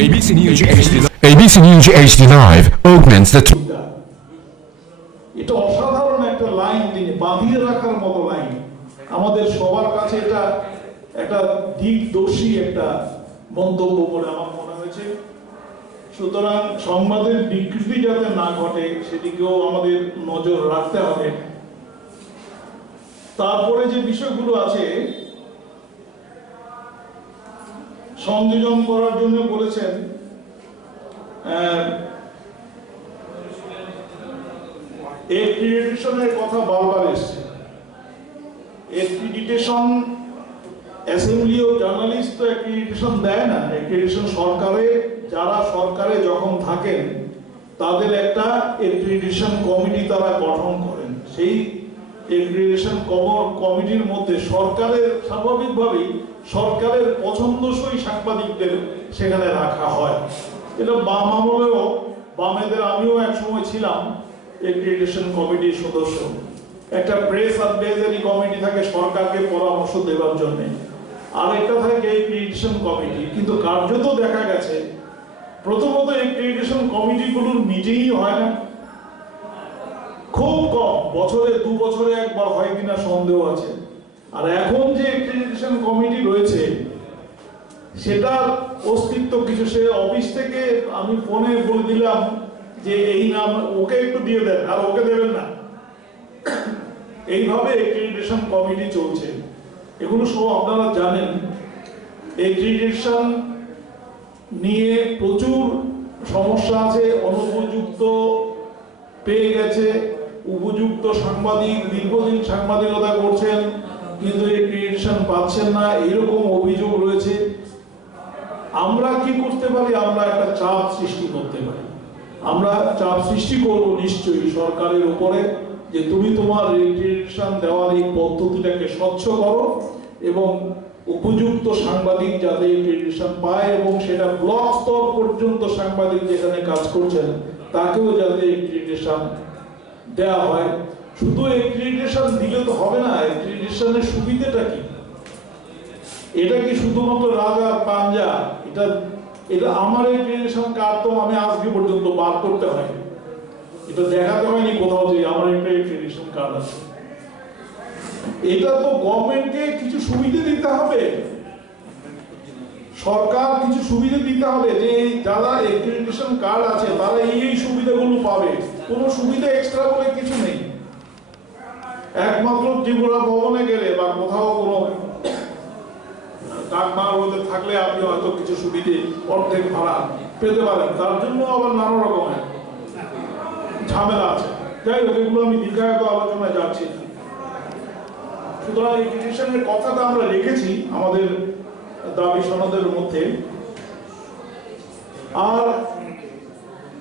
ABC News HD Live augments the এটা অসাধারণ একটা লাইন তিনি বাঁধিয়ে রাখার মতো লাইন। আমাদের সবার কাছে এটা একটা দিকদর্শী একটা মন্তব্য বলে আমার মনে হয়েছে। সুতরাং সংবাদের বিকৃতি যাতে না ঘটে সেদিকেও আমাদের নজর রাখতে হবে। তারপরে যে বিষয়গুলো আছে সংযোজন করার জন্য বলেছেন, অ্যাক্রিডিটেশনের কথা বারবার এসছে। অ্যাক্রিডিটেশন অ্যাসেম্বলি অফ জার্নালিস্ট তো অ্যাক্রিডিটেশন দেয় না। অ্যাক্রিডিটেশন সরকারে, যারা সরকারে যখন থাকেন তাদের একটা অ্যাক্রিডিটেশন কমিটি তারা গঠন করেন। সেই অ্যাক্রিডিটেশন কমিটির মধ্যে সরকারের স্বাভাবিকভাবেই সরকারের পছন্দসই সাংবাদিকদের সেখানে রাখা হয়। এটা বাম আমলেও, বামেদের আমিও এক সময় ছিলাম অ্যাক্রিডিটেশন কমিটির সদস্য। একটা প্রেস অ্যাডভাইজারি কমিটি থাকে সরকারকে পরামর্শ দেওয়ার জন্য, আর একটা থাকে অ্যাক্রিডিটেশন কমিটি। কিন্তু কার্যত দেখা গেছে প্রথমত অ্যাক্রিডিটেশন কমিটিগুলোর মিটিংই হয় না, খুব কম, বছরে 2 বছরে একবার হয় কিনা সন্দেহ আছে। আর এখন যে অ্যাক্রিডিটেশন কমিটি রয়েছে সেটার অস্তিত্ব কিছু, সে অফিস থেকে আমি ফোনে বলে দিলাম যে এই নাম ওকে একটু দিয়ে দেন, আর ওকে দেবেন না। এইভাবে অ্যাক্রিডিটেশন কমিটি চলছে। এগুলো সব আপনারা জানেন। অ্যাক্রিডিটেশন নিয়ে প্রচুর সমস্যা আছে। অনুপযুক্ত পেয়ে গেছে, উপযুক্ত সাংবাদিক দীর্ঘদিন সাংবাদিকতা করছেন কিন্তু অ্যাক্রিডিটেশন পাচ্ছেন না, এরকম অভিযোগ রয়েছে। আমরা কি করতে পারি? আমরা একটা চাপ সৃষ্টি করতে পারি। আমরা চাপ সৃষ্টি করব নিশ্চয়ই সরকারের উপরে যে তুমি তোমার অ্যাক্রিডিটেশন দেওয়ার এই পদ্ধতিটাকে স্বচ্ছ করো এবং উপযুক্ত সাংবাদিক যাতে অ্যাক্রিডিটেশন পায় এবং সেটা ব্লক স্তর পর্যন্ত সাংবাদিক যেখানে কাজ করছেন তাকেও যাতে অ্যাক্রিডিটেশন দেওয়া হয়। শুধু অ্যাক্রিডিটেশন দিলে তো হবে না। অ্যাক্রিডিটেশনের সুবিধাটা কি? এটা কি শুধুমাত্র রাজা পাঞ্জা? এটা আমার অ্যাক্রিডিটেশন কার্ড তো আমি আজকে পর্যন্ত বার করতে হয়, এটা দেখাতে হয়নি কোথাও যে আমার একটা অ্যাক্রিডিটেশন কার্ড আছে। এটা তো গভর্নমেন্টকে কিছু সুবিধা দিতে হবে, সরকার কিছু সুবিধা দিতে হবে যে যারা অ্যাক্রিডিটেশন কার্ড আছে তারা এই সুবিধাগুলো পাবে। কোনো সুবিধা এক্সট্রা বলে কিছু নেই। একমাত্র ত্রিপুরা ভবনে গেলে বা কোথাও কোনো ডাকমার মধ্যে থাকলে আপনি হয়তো কিছু সুবিধে অর্ধেক ভাড়া পেতে পারেন, তার জন্য আবার নানা রকমের ঝামেলা আছে। যাই হোক, এগুলো আমি দীর্ঘায়িত আলোচনায় যাচ্ছি না। সুতরাং অ্যাক্রিডিটেশনের কথাটা আমরা রেখেছি আমাদের দাবি সনদের মধ্যে। আর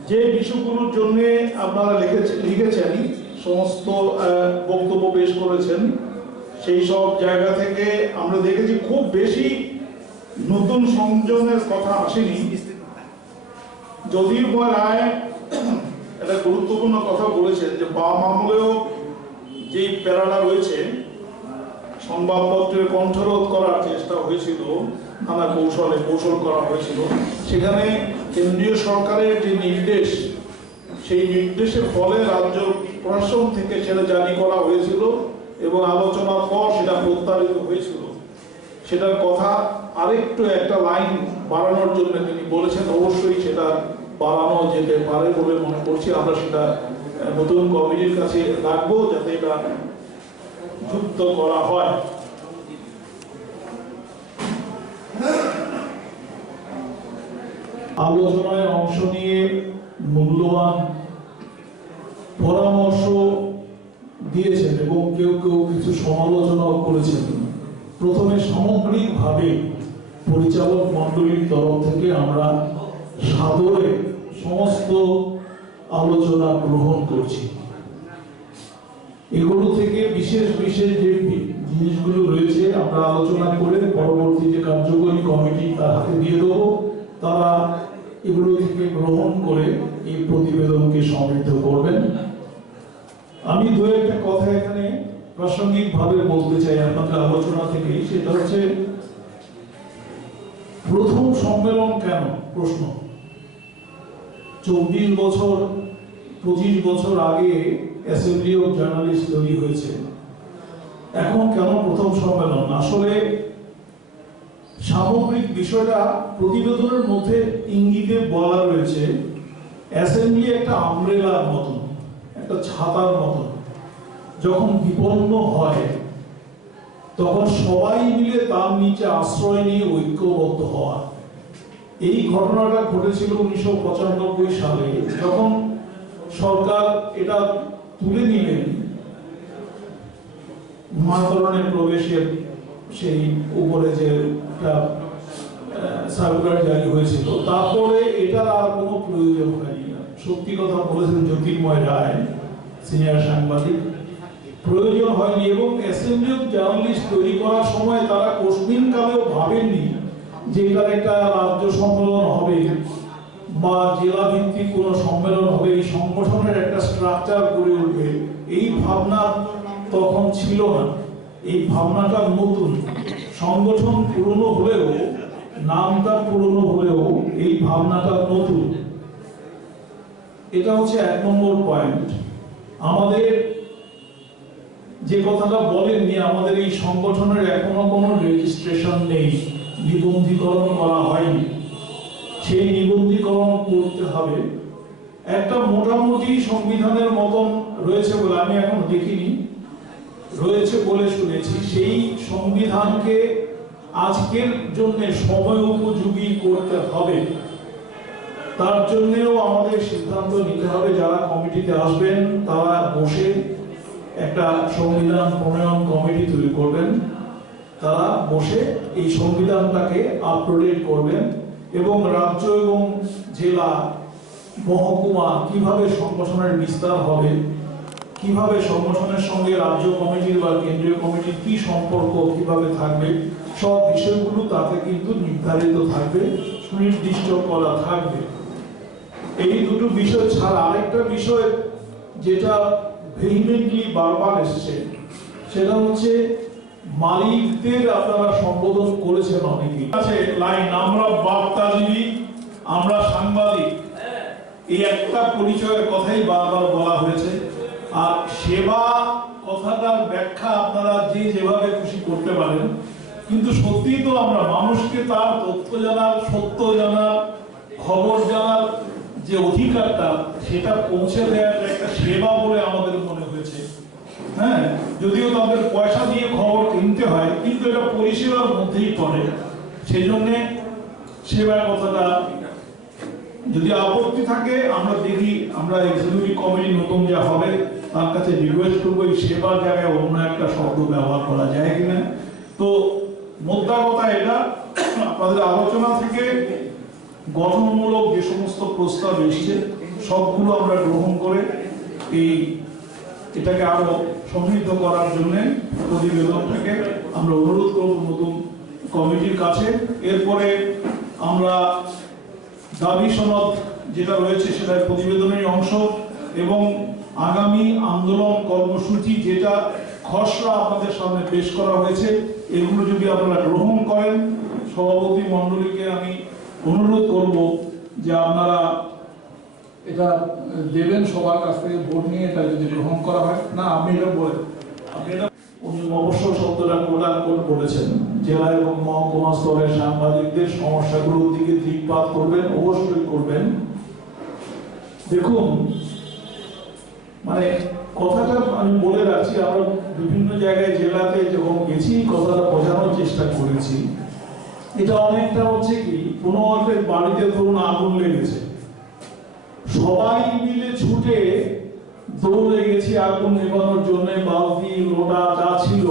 যে বিষয়গুলোর জন্য আপনারা লিখেছেন, সমস্ত বক্তব্য পেশ করেছেন, সেই সব জায়গা থেকে আমরা দেখেছি খুব বেশি নতুন সংযোজনের কথা আসেনি। জ্যোতির্ময় রায় একটা গুরুত্বপূর্ণ কথা বলেছেন যে বাম আমলেও যেই প্যারাটা রয়েছে, সংবাদপত্রের কণ্ঠরোধ করার চেষ্টা হয়েছিল, নানা কৌশল করা হয়েছিল। সেখানে কেন্দ্রীয় সরকারের যে নির্দেশ, সেই নির্দেশের ফলে রাজ্য প্রশাসন থেকে সেটা জারি করা হয়েছিল এবং আলোচনার পর সেটা প্রত্যাহারিত হয়েছিল। সেটার কথা আরেকটু একটা লাইন বাড়ানোর জন্য তিনি বলেছেন। অবশ্যই সেটা বাড়ানো যেতে পারে বলে মনে করছি। আমরা সেটা নতুন কমিটির কাছে রাখবো যাতে এটা যুক্ত করা হয়। আলোচনায় অংশ নিয়ে মূল্যবান পরামর্শ দিয়েছেন এবং কেউ কেউ কিছু সমালোচনাও করেছেন। প্রথমে সামগ্রিকভাবে পরিচালক মণ্ডলীর তরফ থেকে আমরা সাদরে সমস্ত আলোচনা গ্রহণ করছি। এগুলো থেকে বিশেষ বিশেষ যে জিনিসগুলো রয়েছে আমরা আলোচনা করে পরবর্তী যে কার্যকরী কমিটি তার হাতে দিয়ে দেবো, তারা এগুলো থেকে গ্রহণ করে এই প্রতিবেদনকে সমৃদ্ধ করবেন। আমি দু একটা কথা এখানে প্রাসঙ্গিক ভাবে বলতে চাই আপনাদের আলোচনা থেকে। সেটা হচ্ছে প্রথম সম্মেলন কেন? প্রশ্ন, 24 বছর 25 বছর আগে অ্যাসেম্বলি অফ জার্নালিস্ট তৈরি হয়েছে, এখন কেন প্রথম সম্মেলন? আসলে সামগ্রিক বিষয়টা প্রতিবেদনের মধ্যে ইঙ্গিতে বলা রয়েছে, অ্যাসেম্বলি একটা আমব্রেলার মতন, একটা ছাতার মতন। যখন বিপন্ন হয় তখন সবাই মিলে তার নিচে আশ্রয় নিয়ে ঐক্যবদ্ধ হওয়া। এই ঘটনাটা ঘটেছিল 1995 সালে, যখন সরকার এটা তুলে নিলেন মহাকরণের প্রবেশের সেই উপরে যে সার্কুলার জারি হয়েছিল, তারপরে এটার আর কোনো প্রয়োজন হয়নি। সত্যি কথা বলেছেন জ্যোতির্ময় রায়, সিনিয়র সাংবাদিক, প্রয়োজন হয়নি। এবং অ্যাসেম্বলি অফ জার্নালিস্ট তৈরি করার সময় তারা কোশ্চিন কালেও ভাবেননি যে এটার একটা রাজ্য সম্মেলন হবে বা জেলা ভিত্তিক কোনো সম্মেলন হবে, এই সংগঠনের একটা স্ট্রাকচার গড়ে উঠবে। এই ভাবনা তখন ছিল না। এই ভাবনাটা নতুন, সংগঠন পুরনো হলেও, নামটা পুরনো হলেও এই ভাবনাটা নতুন। এটা হচ্ছে 1 নম্বর পয়েন্ট। আমাদের যে কথাটা বলেননি, আমাদের এই সংগঠনের এখনো কোনো রেজিস্ট্রেশন নেই, নিবন্ধীকরণ করা হয়নি। সেই নিবন্ধীকরণ করতে হবে। একটা মোটামুটি সংবিধানের মতন রয়েছে বলে, আমি এখন দেখিনি, রয়েছে বলে শুনেছি। সেই সংবিধানকে আজকের জন্য সময় উপযোগী করতে হবে। তার জন্যও আমাদের সিদ্ধান্ত নিতে হবে, যারা কমিটিতে আসবেন তারা বসে একটা সংবিধান প্রণয়ন কমিটি তৈরি করবেন। তারা বসে এই সংবিধানটাকে আপডেট করবেন এবং রাজ্য এবং জেলা, মহকুমা কিভাবে সংগঠনের বিস্তার হবে, কিভাবে সংগঠনের সঙ্গে রাজ্য কমিটির বা কেন্দ্রীয় কমিটির কি সম্পর্ক কিভাবে থাকবে, সব বিষয়গুলো তাতে কিন্তু নির্ধারিত থাকবে, সুনির্দিষ্ট করা থাকবে। এই দুটো বিষয় ছাড়া আরেকটা বিষয় যেটা ভেহিমেন্টলি বারবার এসছে, সেটা হচ্ছে মালিকদের আপনারা সম্বোধন করেছেন অনেকেই। আছে লাইন, আমরা বার্তাজীবী, আমরা সাংবাদিক, এই একটা পরিচয়ের কথাই বারবার বলা হয়েছে। আর সেবা কথাটার ব্যাখ্যা আপনারা যে যেভাবে খুশি করতে পারেন, কিন্তু সত্যি তো আমরা মানুষকে তার তথ্য জানার, সত্য জানার, খবর জানার যে অধিকারটা, সেটা পৌঁছে দেওয়ার একটা সেবা বলে আমাদের মনে হয়েছে। হ্যাঁ, যদিও তাদের পয়সা দিয়ে খবর কিনতে হয়, কিন্তু এটা পরিষেবার মধ্যেই পড়ে। সেই জন্যে সেবার কথাটা, যদি আপত্তি থাকে আমরা দেখি, আমরা এক্সিকিউটিভ কমিটি নতুন যা হবে তার কাছে রিকোয়েস্ট করবো এই সেবার জায়গায় অন্য একটা শব্দ ব্যবহার করা যায় কিনা। তো মোদ্দা কথা এটা, আপনাদের আলোচনা থেকে গঠনমূলক যে সমস্ত প্রস্তাব এসছে সবগুলো আমরা গ্রহণ করে এটাকে আরো সমৃদ্ধ করার জন্য প্রতিবেদনটাকে আমরা অনুরোধ করব নতুন কমিটির কাছে। এরপরে আমরা দাবি সনদ যেটা রয়েছে সেটা প্রতিবেদনের অংশ, এবং আগামী আন্দোলন কর্মসূচি যেটা খসড়া আপনাদের সামনে পেশ করা হয়েছে, এগুলো যদি আপনারা গ্রহণ করেন, সভাপতি মণ্ডলীকে আমি অনুরোধ করব যে আপনারা এটা দেবেন সবার কাছ থেকে ভোট নিয়ে, এটা যদি গ্রহণ করা হয়। না, আপনি এটা বলেন, আপনি এটা অবশ্য শব্দটা প্রদান করে বলেছেন, জেলা এবং মহকুমা স্তরের সাংবাদিকদের সমস্যাগুলোর দিকে দৃষ্টিপাত করবেন, অবশ্যই করবেন। দেখুন, মানে কথাটা আমি বলে রাখছি, আমরা বিভিন্ন জায়গায় জেলাতে যখন গেছি কথাটা বোঝানোর চেষ্টা করেছি। এটা অনেকটা হচ্ছে কি, কোনো একটা বাড়িতে ধরুন আগুন লেগেছে, সবাই মিলে ছুটে দৌড়ে গেছি আগুন নেভানোর জন্য, বালতি লোটা যা ছিল,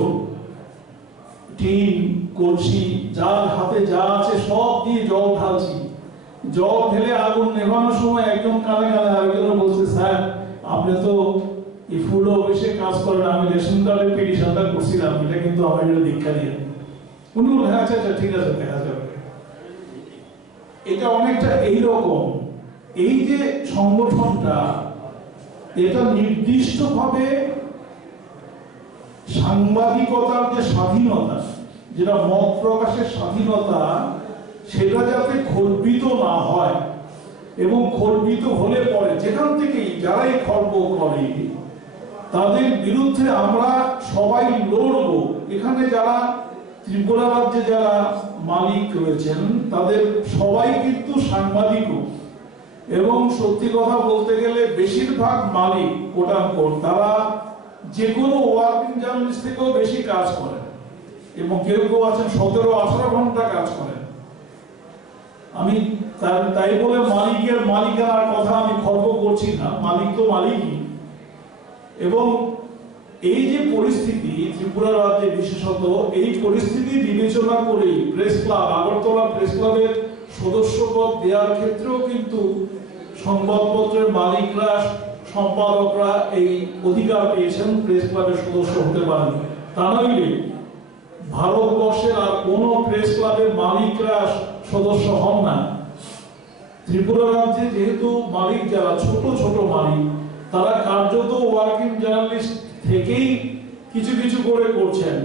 টিন কলসি, যার হাতে যা আছে সব দিয়ে জল ঢালছি। জল ঢেলে আগুন নেভানোর সময় একজন কানে কানে আরেকজন বলছে, স্যার আপনি তো এই ফুল অফিসে কাজ করেন, আমি রেশন কার্ডের পিটিশনটা করছিলাম, এটা কিন্তু আমার এটা দীক্ষা দিয়ে। উনি বললেন, আচ্ছা আচ্ছা ঠিক আছে, দেখা যাবে। এটা অনেকটা এইরকম, এই যে সংগঠনটা, এটা নির্দিষ্টভাবে সাংবাদিকতার যে স্বাধীনতা, যেটা মত প্রকাশের স্বাধীনতা, সেটা যাতে খর্বিত না হয়, এবং খর্বিত হলে পরে যেখান থেকেই যারাই খর্ব করে তাদের বিরুদ্ধে আমরা সবাই লড়ব। এখানে যারা ত্রিপুরা রাজ্যে যারা মালিক রয়েছেন তাদের সবাই কিন্তু সাংবাদিকও, এবং সত্যি কথা বলতে গেলে বেশিরভাগ মালিক কোটানকোট তারা যে কোনো ওয়ার্কিং জার্নালিস্ট থেকেও বেশি কাজ করেন, এবং কেউ কেউ আছেন 17-18 ঘন্টা কাজ করেন। আমি তাই বলে মালিকের মালিকানার কথা আমি খর্ব করছি না, মালিক তো মালিকই। এবং এই যে পরিস্থিতি ত্রিপুরা রাজ্যে বিশেষত এই পরিস্থিতি বিবেচনা করেই প্রেস ক্লাব, আগরতলা প্রেস ক্লাবের সদস্যপদ দেওয়ার ক্ষেত্রেও কিন্তু সংবাদপত্রের মালিকরা, সম্পাদকরা এই অধিকার পেয়েছেন প্রেস ক্লাবের সদস্য হতে পারেন। তা নইলে ভারতবর্ষের আর কোনো প্রেস ক্লাবের মালিকরা সদস্য হন না। ত্রিপুরা রাজ্যে যেহেতু মালিক যারা ছোট ছোট মালিক, তারা কার্যত ওয়ার্কিং জার্নালিস্ট থেকেই কিছু কিছু করে করছেন।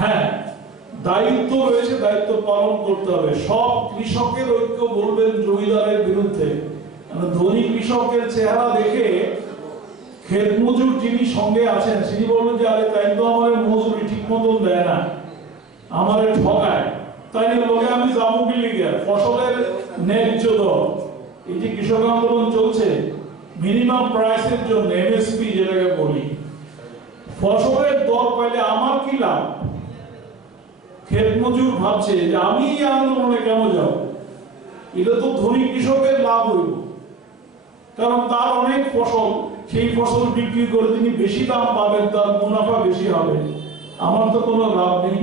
হ্যাঁ, দায়িত্ব রয়েছে, দায়িত্ব পালন করতে হবে। সব কৃষকের ঐক্য বলবেন জমিদারের বিরুদ্ধে, ধনী কৃষকের চেহারা দেখে ক্ষেত মজুর যিনি সঙ্গে আছেন তিনি বলবেন যে আরে তাই তো আমার মজুরি ঠিক মতন দেয় না, আমার ঠকায়, তাই লোকে আমি যাবো কি লিগে ফসলের ন্যায্য দর। এই যে কৃষক আন্দোলন চলছে মিনিমাম প্রাইসের জন্য, এমএসপি যেটাকে বলি, ফসলের দর পাইলে আমার কি লাভ? ক্ষেত মজুর ভাবছে যে আমি এই আন্দোলনে কেন যাব, এটা তো ধনী কৃষকের লাভ হইব, কারণ তার অনেক ফসল, সেই ফসল বিক্রি করে তিনি বেশি দাম পাবেন, তার মুনাফা বেশি হবে, আমার তো কোনো লাভ নেই।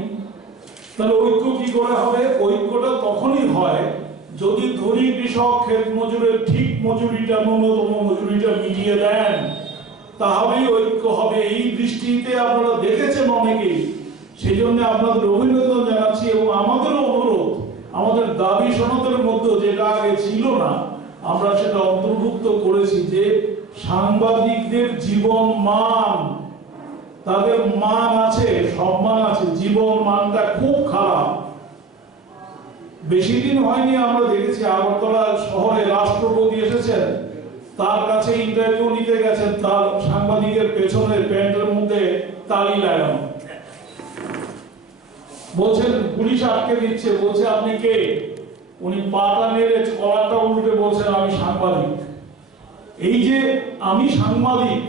তাহলে ঐক্য কি করে হবে? ঐক্যটা তখনই হয় যদি ধনী কৃষক ক্ষেত মজুরের ঠিক মজুরিটা, ন্যূনতম মজুরিটা মিটিয়ে দেন, তাহলেই ঐক্য হবে। এই দৃষ্টিতে আপনারা দেখেছেন অনেকেই, সেই জন্য আপনাদের অভিনন্দন জানাচ্ছি। এবং আমাদেরও অনুরোধ, আমাদের দাবি সনদের মধ্যে যেটা আগে ছিল না আমরা সেটা অন্তর্ভুক্ত করেছি, যে সাংবাদিকদের জীবন মান, তাদের মান আছে, সম্মান আছে, জীবন মানটা খুব খারাপ। বেশি দিন হয়নি আমরা দেখেছি আগরতলা শহরে রাষ্ট্রপতি এসেছেন, তার কাছে ইন্টারভিউ নিতে গেছেন, তার সাংবাদিকের পেছনে প্যান্টের মধ্যে তালি লাগানো, বলছেন পুলিশ আটকে দিচ্ছে, বলছে আপনি কে? উনি পাটা নেড়ে কলারটা উল্টে বলছেন আমি সাংবাদিক। এই যে আমি সাংবাদিক,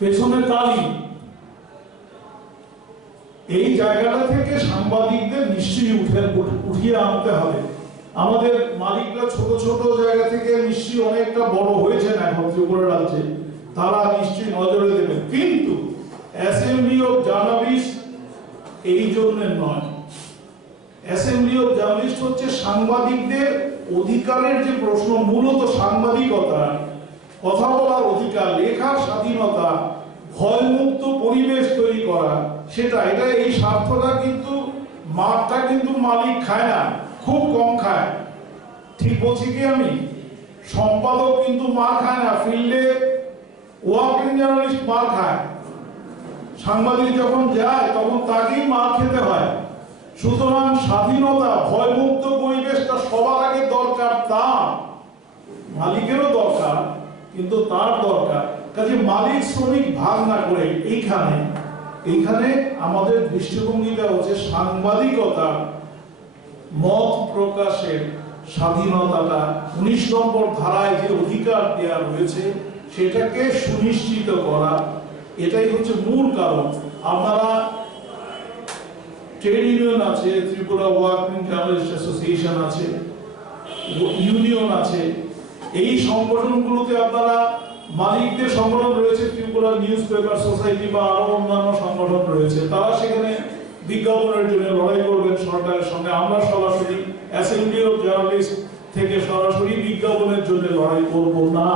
পেছনে তালি, এই জায়গাটা থেকে সাংবাদিকদের নিশ্চয়ই উঠিয়ে আনতে হবে। আমাদের মালিকরা ছোট ছোট জায়গা থেকে নিশ্চয়ই অনেকটা বড় হয়েছেন এখন ত্রিপুরা রাজ্যে, তারা নিশ্চয়ই নজরে দেবেন। কিন্তু অ্যাসেম্বলি অফ জার্নালিস্ট এই জন্য নয়। অ্যাসেম্বলি অফ জার্নালিস্ট হচ্ছে সাংবাদিকদের অধিকারের যে প্রশ্ন, মূলত সাংবাদিকতা, কথা বলার অধিকার, লেখার স্বাধীনতা, ভয়মুক্ত পরিবেশ তৈরি করা, সেটা এটা এই স্বার্থটা কিন্তু মাঠটা কিন্তু মালিক খায় না, খুব কম খায়। ঠিক বলছি কি আমি? সম্পাদক কিন্তু মার খায় না, ফিল্ডে ওয়ার্কিং জার্নালিস্ট মার খায়, সাংবাদিক যখন যায় তখন তাকেই মার খেতে হয়। সুতরাং স্বাধীনতা, ভয়মুক্ত পরিবেশটা সবার আগে দরকার, তার মালিকেরও দরকার, কিন্তু তার দরকার। কাজে মালিক শ্রমিক ভাগ না করে এইখানে আমাদের দৃষ্টিভঙ্গিটা হচ্ছে সাংবাদিকতা, মত প্রকাশের স্বাধীনতাটা 19 নম্বর ধারায় যে অধিকার দেওয়া রয়েছে সেটাকে সুনিশ্চিত করা, এটাই হচ্ছে মূল কারণ। আপনারা ট্রেড ইউনিয়ন আছে, ত্রিপুরা ওয়ার্কিং জার্নালিস্ট অ্যাসোসিয়েশন আছে, ইউনিয়ন আছে, এই সংগঠনগুলোতে আপনারা মালিকদের সংগঠন রয়েছে, ত্রিপুরা নিউজ পেপার সোসাইটি বা আরো অন্যান্য সংগঠন রয়েছে, তারা সেখানে বিজ্ঞাপনের জন্য লড়াই করবেন সরকারের সঙ্গে। আমরা সরাসরি অ্যাসেম্বলি অফ জার্নালিস্ট থেকে সরাসরি বিজ্ঞাপনের জন্য লড়াই করব না,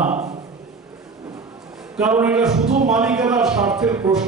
কারণ এটা শুধু মালিকেরা স্বার্থের প্রশ্ন।